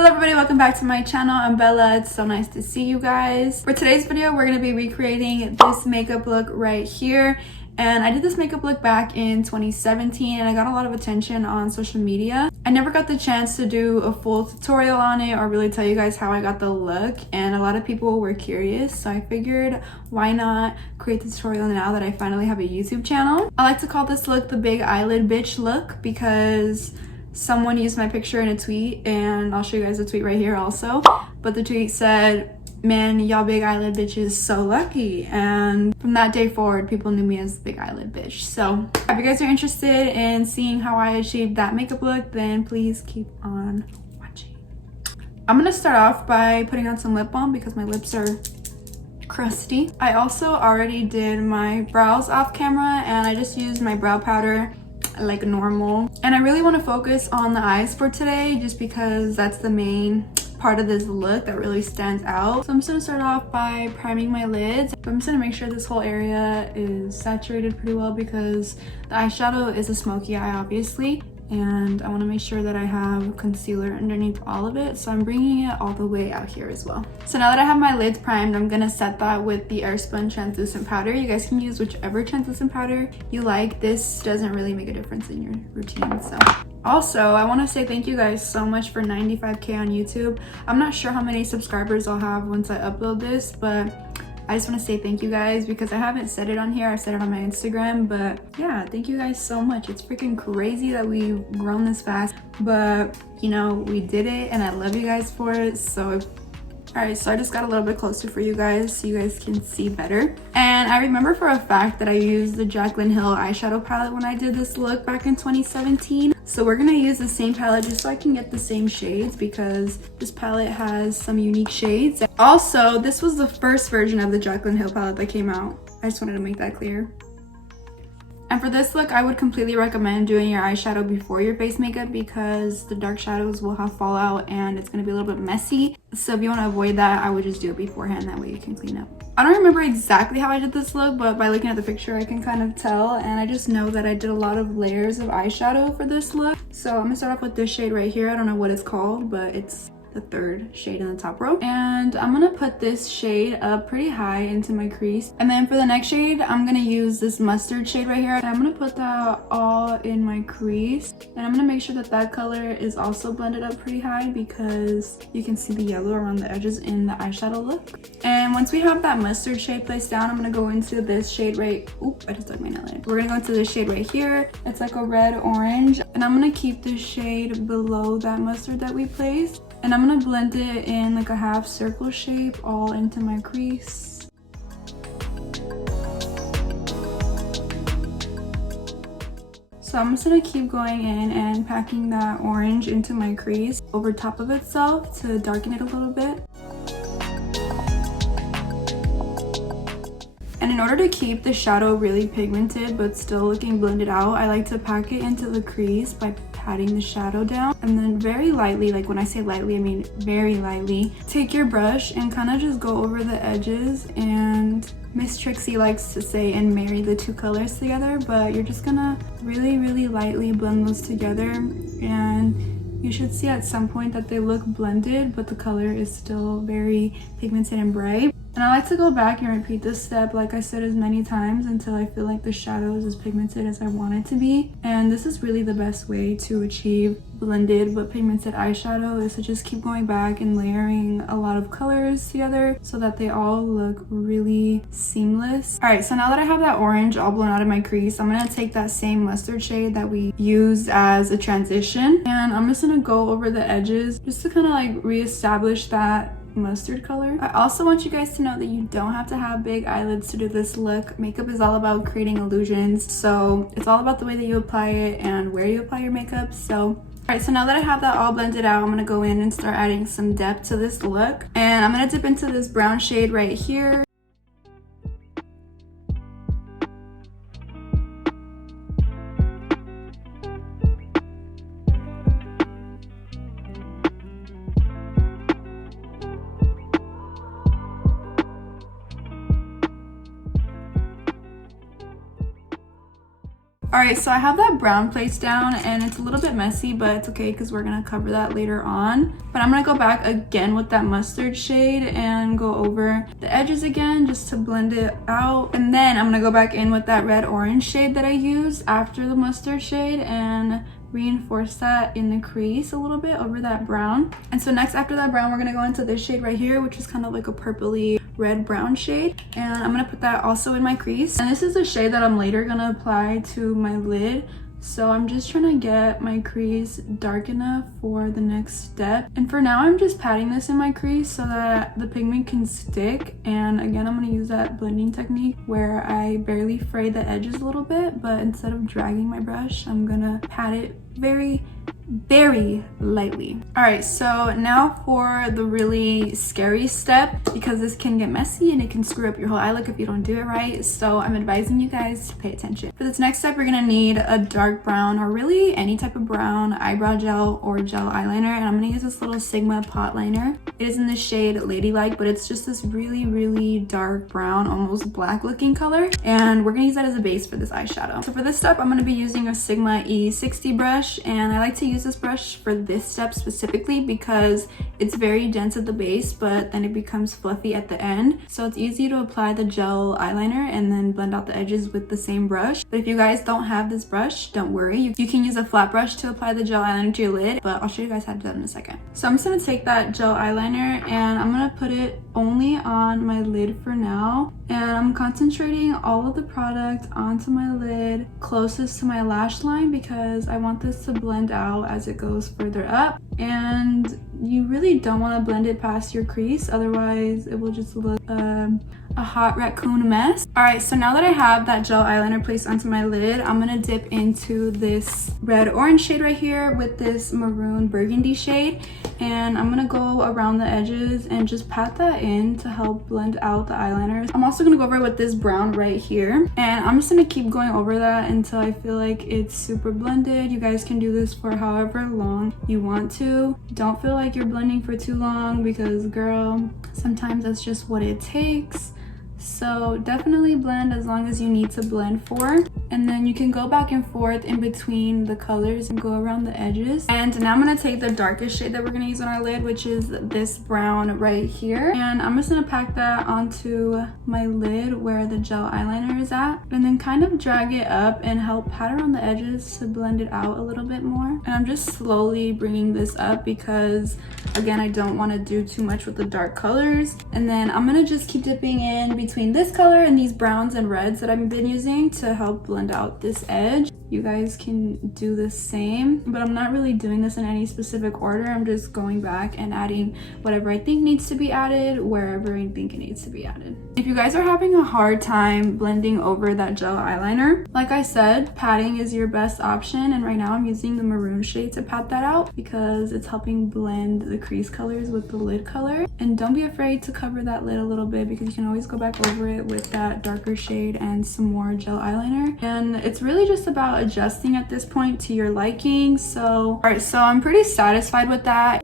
Hello everybody, welcome back to my channel. I'm Bella. It's so nice to see you guys. For today's video, we're going to be recreating this makeup look right here. And I did this makeup look back in 2017 and I got a lot of attention on social media. I never got the chance to do a full tutorial on it or really tell you guys how I got the look, and a lot of people were curious, so I figured why not create the tutorial now that I finally have a YouTube channel. I like to call this look the big eyelid bitch look because someone used my picture in a tweet, and I'll show you guys the tweet right here also. But the tweet said, "Man, y'all big eyelid bitches so lucky." And from that day forward, people knew me as big eyelid bitch. So if you guys are interested in seeing how I achieved that makeup look, then please keep on watching. I'm gonna start off by putting on some lip balm because my lips are crusty. I also already did my brows off camera and I just used my brow powder like normal, and I really want to focus on the eyes for today just because that's the main part of this look that really stands out. So I'm just gonna start off by priming my lids. I'm just gonna make sure this whole area is saturated pretty well because the eyeshadow is a smoky eye obviously, and I want to make sure that I have concealer underneath all of it, so I'm bringing it all the way out here as well. So now that I have my lids primed, I'm gonna set that with the Airspun translucent powder. You guys can use whichever translucent powder you like. This doesn't really make a difference in your routine. So also, I want to say thank you guys so much for 95k on YouTube. I'm not sure how many subscribers I'll have once I upload this, but I just want to say thank you guys because I haven't said it on here. I said it on my Instagram, but yeah, thank you guys so much. It's freaking crazy that we've grown this fast, but you know, we did it and I love you guys for it. So alright, so I just got a little bit closer for you guys so you guys can see better. And I remember for a fact that I used the Jaclyn Hill eyeshadow palette when I did this look back in 2017. So we're gonna use the same palette just so I can get the same shades because this palette has some unique shades. Also, this was the first version of the Jaclyn Hill palette that came out. I just wanted to make that clear. And for this look, I would completely recommend doing your eyeshadow before your face makeup because the dark shadows will have fallout and it's going to be a little bit messy. So if you want to avoid that, I would just do it beforehand. That way you can clean up. I don't remember exactly how I did this look, but by looking at the picture, I can kind of tell. And I just know that I did a lot of layers of eyeshadow for this look. So I'm going to start off with this shade right here. I don't know what it's called, but it's the third shade in the top row, and I'm gonna put this shade up pretty high into my crease. And then for the next shade, I'm gonna use this mustard shade right here, and I'm gonna put that all in my crease, and I'm gonna make sure that that color is also blended up pretty high because you can see the yellow around the edges in the eyeshadow look. And once we have that mustard shade placed down, I'm gonna go into this shade right, oop, I just dug my nail in. We're gonna go into this shade right here. It's like a red orange, and I'm gonna keep this shade below that mustard that we placed. And I'm gonna blend it in like a half circle shape all into my crease. So I'm just gonna keep going in and packing that orange into my crease over top of itself to darken it a little bit. And in order to keep the shadow really pigmented but still looking blended out, I like to pack it into the crease by patting the shadow down, and then very lightly, like when I say lightly, I mean very lightly, take your brush and kind of just go over the edges. And Miss Trixie likes to say and marry the two colors together, but you're just gonna really lightly blend those together, and you should see at some point that they look blended but the color is still very pigmented and bright. And I like to go back and repeat this step, like I said, as many times until I feel like the shadow is as pigmented as I want it to be. And this is really the best way to achieve blended but pigmented eyeshadow, is to just keep going back and layering a lot of colors together so that they all look really seamless. Alright, so now that I have that orange all blown out of my crease, I'm going to take that same mustard shade that we used as a transition, and I'm just going to go over the edges just to kind of like reestablish that mustard color. I also want you guys to know that you don't have to have big eyelids to do this look. Makeup is all about creating illusions, so it's all about the way that you apply it and where you apply your makeup. So alright, so now that I have that all blended out, I'm gonna go in and start adding some depth to this look, and I'm gonna dip into this brown shade right here. Alright, so I have that brown placed down and it's a little bit messy, but it's okay because we're gonna cover that later on. But I'm gonna go back again with that mustard shade and go over the edges again just to blend it out. And then I'm gonna go back in with that red orange shade that I used after the mustard shade and reinforce that in the crease a little bit over that brown. And so next, after that brown, we're gonna go into this shade right here, which is kind of like a purpley red brown shade, and I'm gonna put that also in my crease. And this is a shade that I'm later gonna apply to my lid, so I'm just trying to get my crease dark enough for the next step. And for now, I'm just patting this in my crease so that the pigment can stick. And again, I'm going to use that blending technique where I barely fray the edges a little bit, but instead of dragging my brush, I'm gonna pat it very lightly. All right, so now for the really scary step, because this can get messy and it can screw up your whole eye look if you don't do it right. So I'm advising you guys to pay attention. For this next step, you're gonna need a dark brown, or really any type of brown eyebrow gel or gel eyeliner. And I'm gonna use this little Sigma pot liner. It is in the shade Ladylike, but it's just this really dark brown, almost black looking color. And we're gonna use that as a base for this eyeshadow. So for this step, I'm gonna be using a Sigma E60 brush, and I like to use this brush for this step specifically because it's very dense at the base, but then it becomes fluffy at the end. So it's easy to apply the gel eyeliner and then blend out the edges with the same brush. But if you guys don't have this brush, don't worry. You can use a flat brush to apply the gel eyeliner to your lid, but I'll show you guys how to do that in a second. So I'm just gonna take that gel eyeliner and I'm gonna put it only on my lid for now. And I'm concentrating all of the product onto my lid closest to my lash line because I want this to blend out as it goes further up. And you really don't want to blend it past your crease, otherwise it will just look a hot raccoon mess. All right, so now that I have that gel eyeliner placed onto my lid, I'm gonna dip into this red orange shade right here with this maroon burgundy shade, and I'm gonna go around the edges and just pat that in to help blend out the eyeliner. I'm also gonna go over with this brown right here, and I'm just gonna keep going over that until I feel like it's super blended. You guys can do this for however long you want to. Don't feel like you're blending for too long because girl, sometimes that's just what it takes. So definitely blend as long as you need to blend for, and then you can go back and forth in between the colors and go around the edges. And now I'm going to take the darkest shade that we're going to use on our lid, which is this brown right here, and I'm just going to pack that onto my lid where the gel eyeliner is at, and then kind of drag it up and help pat around the edges to blend it out a little bit more. And I'm just slowly bringing this up because again, I don't want to do too much with the dark colors. And then I'm going to just keep dipping in between this color and these browns and reds that I've been using to help blend out this edge. You guys can do the same, but I'm not really doing this in any specific order. I'm just going back and adding whatever I think needs to be added wherever I think it needs to be added. If you guys are having a hard time blending over that gel eyeliner, like I said, patting is your best option, and right now I'm using the maroon shade to pat that out because it's helping blend the crease colors with the lid color. And don't be afraid to cover that lid a little bit because you can always go back over it with that darker shade and some more gel eyeliner. And it's really just about adjusting at this point to your liking. So all right, so I'm pretty satisfied with that.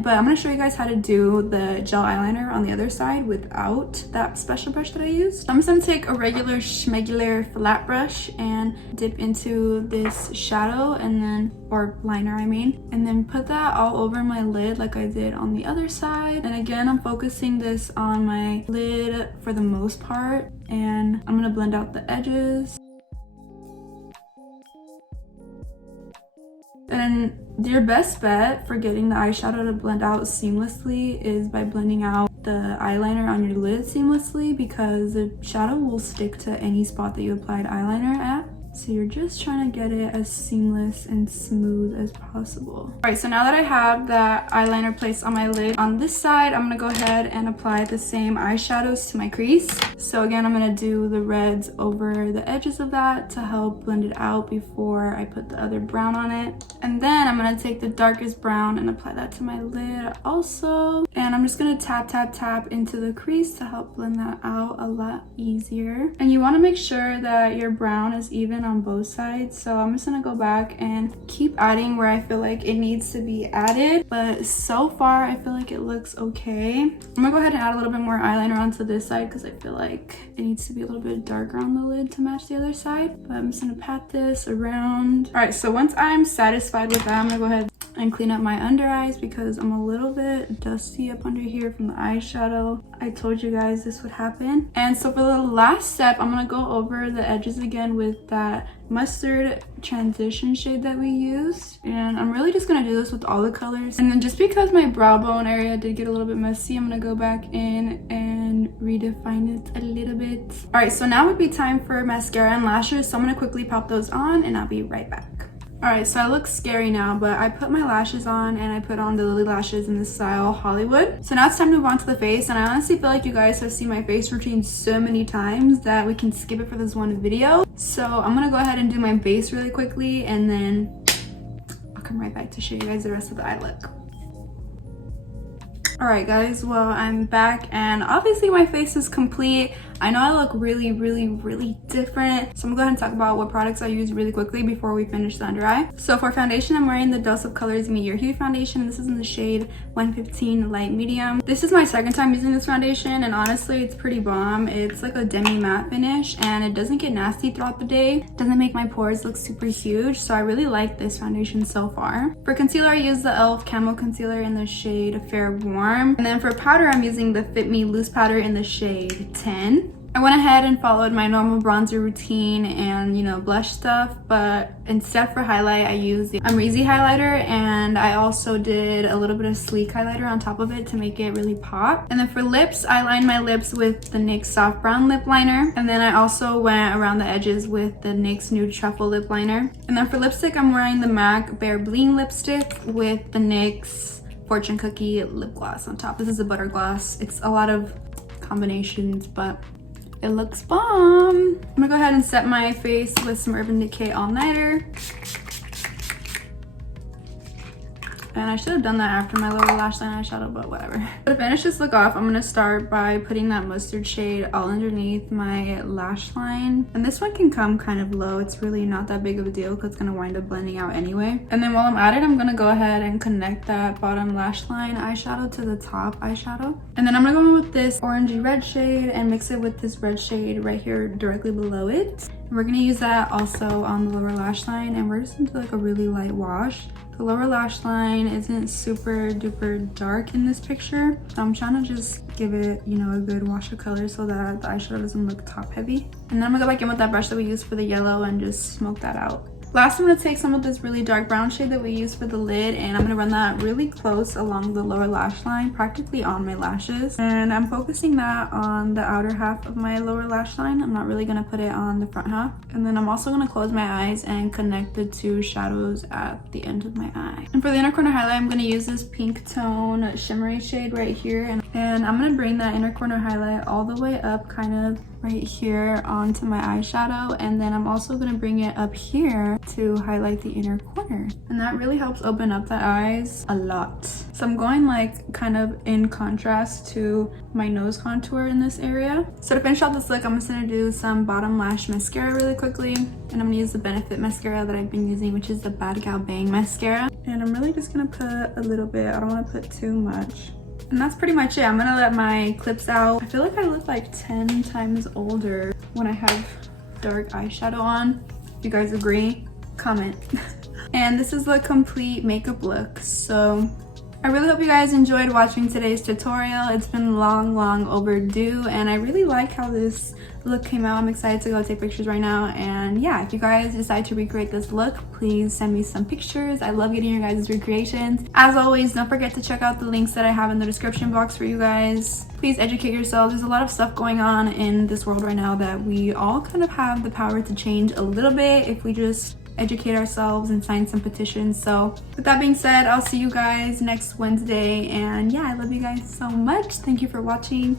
But I'm going to show you guys how to do the gel eyeliner on the other side without that special brush that I used. I'm just going to take a regular schmegular flat brush and dip into this shadow and then, or liner I mean, and then put that all over my lid like I did on the other side. And again, I'm focusing this on my lid for the most part, and I'm going to blend out the edges. And your best bet for getting the eyeshadow to blend out seamlessly is by blending out the eyeliner on your lid seamlessly, because the shadow will stick to any spot that you applied eyeliner at. So you're just trying to get it as seamless and smooth as possible. All right, so now that I have that eyeliner placed on my lid, on this side, I'm gonna go ahead and apply the same eyeshadows to my crease. So again, I'm gonna do the reds over the edges of that to help blend it out before I put the other brown on it. And then I'm gonna take the darkest brown and apply that to my lid also. And I'm just gonna tap into the crease to help blend that out a lot easier. And you wanna make sure that your brown is even on both sides. So I'm just gonna go back and keep adding where I feel like it needs to be added. But so far, I feel like it looks okay. I'm gonna go ahead and add a little bit more eyeliner onto this side because I feel like it needs to be a little bit darker on the lid to match the other side. But I'm just gonna pat this around. All right, so once I'm satisfied with that, I'm gonna go ahead and clean up my under eyes because I'm a little bit dusty up under here from the eyeshadow. I told you guys this would happen. And so for the last step, I'm gonna go over the edges again with that mustard transition shade that we used. And I'm really just gonna do this with all the colors. And then just because my brow bone area did get a little bit messy, I'm gonna go back in and redefine it a little bit. All right, so now would be time for mascara and lashes. So I'm gonna quickly pop those on and I'll be right back. All right, so I look scary now, but I put my lashes on and I put on the Lily lashes in the style Hollywood. So now it's time to move on to the face, and I honestly feel like you guys have seen my face routine so many times that we can skip it for this one video. So I'm gonna go ahead and do my base really quickly, and then I'll come right back to show you guys the rest of the eye look. All right, guys, well, I'm back, and obviously my face is complete. I know I look really, really different. So I'm gonna go ahead and talk about what products I use really quickly before we finish the under eye. So for foundation, I'm wearing the Dose of Colors Meet Your Hue foundation. This is in the shade 115 Light Medium. This is my second time using this foundation, and honestly, it's pretty bomb. It's like a demi matte finish, and it doesn't get nasty throughout the day. It doesn't make my pores look super huge, so I really like this foundation so far. For concealer, I use the e.l.f. Camo Concealer in the shade Fair Warm. And then for powder, I'm using the Fit Me Loose Powder in the shade 10. I went ahead and followed my normal bronzer routine and, you know, blush stuff, but instead for highlight, I used the Amrezy highlighter, and I also did a little bit of sleek highlighter on top of it to make it really pop. And then for lips, I lined my lips with the NYX Soft Brown Lip Liner, and then I also went around the edges with the NYX Nude Truffle Lip Liner. And then for lipstick, I'm wearing the MAC Bare Bling lipstick with the NYX Fortune Cookie lip gloss on top. This is a butter gloss. It's a lot of combinations, but it looks bomb. I'm gonna go ahead and set my face with some Urban Decay All Nighter. And I should have done that after my lower lash line eyeshadow, but whatever. To finish this look off, I'm gonna start by putting that mustard shade all underneath my lash line. And this one can come kind of low. It's really not that big of a deal because it's gonna wind up blending out anyway. And then while I'm at it, I'm gonna go ahead and connect that bottom lash line eyeshadow to the top eyeshadow. And then I'm gonna go in with this orangey red shade and mix it with this red shade right here directly below it. And we're gonna use that also on the lower lash line, and we're just gonna do like a really light wash. The lower lash line isn't super duper dark in this picture, so I'm trying to just give it, you know, a good wash of color so that the eyeshadow doesn't look top heavy. And then I'm gonna go back in with that brush that we used for the yellow and just smoke that out. Last, I'm gonna take some of this really dark brown shade that we used for the lid, and I'm gonna run that really close along the lower lash line, practically on my lashes. And I'm focusing that on the outer half of my lower lash line. I'm not really gonna put it on the front half. And then I'm also gonna close my eyes and connect the two shadows at the end of my eye. And for the inner corner highlight, I'm gonna use this pink tone shimmery shade right here. And I'm gonna bring that inner corner highlight all the way up, kind of right here onto my eyeshadow, and then I'm also going to bring it up here to highlight the inner corner, and that really helps open up the eyes a lot. So I'm going like kind of in contrast to my nose contour in this area. So to finish off this look, I'm just going to do some bottom lash mascara really quickly, and I'm going to use the Benefit mascara that I've been using, which is the Bad Gal Bang mascara. And I'm really just going to put a little bit. I don't want to put too much. And that's pretty much it. I'm gonna let my clips out. I feel like I look like 10 times older when I have dark eyeshadow on. If you guys agree, comment. And this is the complete makeup look. So I really hope you guys enjoyed watching today's tutorial. It's been long overdue, and I really like how this look came out. I'm excited to go take pictures right now. And yeah, if you guys decide to recreate this look, please send me some pictures. I love getting your guys' recreations. As always, don't forget to check out the links that I have in the description box for you guys. Please educate yourselves. There's a lot of stuff going on in this world right now that we all kind of have the power to change a little bit if we just educate ourselves and sign some petitions. So with that being said, I'll see you guys next Wednesday, and yeah, I love you guys so much. Thank you for watching.